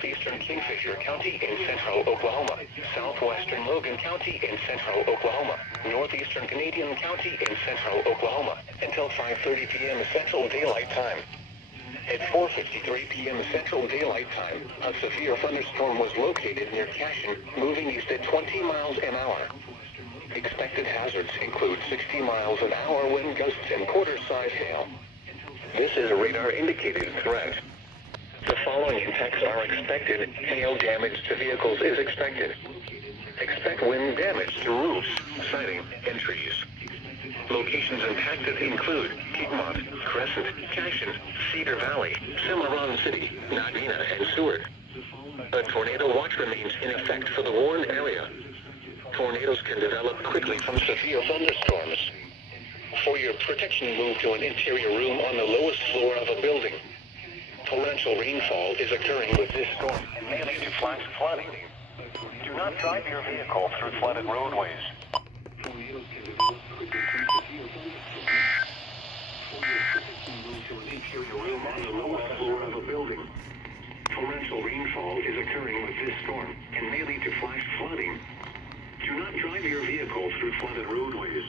Southeastern Kingfisher County in central Oklahoma, Southwestern Logan County in central Oklahoma, Northeastern Canadian County in central Oklahoma, until 5:30 p.m. Central Daylight Time. At 4:53 p.m. Central Daylight Time, a severe thunderstorm was located near Cashion, moving east at 20 miles an hour. Expected hazards include 60 miles an hour wind gusts and quarter-size hail. This is a radar-indicated threat. The following impacts are expected. Hail damage to vehicles is expected. Expect wind damage to roofs, siding, and trees. Locations impacted include Piedmont, Crescent, Cashion, Cedar Valley, Cimarron City, Navina, and Seward. A tornado watch remains in effect for the warned area. Tornadoes can develop quickly from severe thunderstorms. For your protection, move to an interior room on the lowest floor of a building. Torrential rainfall is occurring with this storm and may lead to flash flooding. Do not drive your vehicle through flooded roadways. Tornadoes can develop quickly from severe thunderstorms. For your protection, move to an interior room on the lowest floor of a building. Torrential rainfall is occurring with this storm and may lead to flash flooding. Do not drive your vehicle through flooded roadways.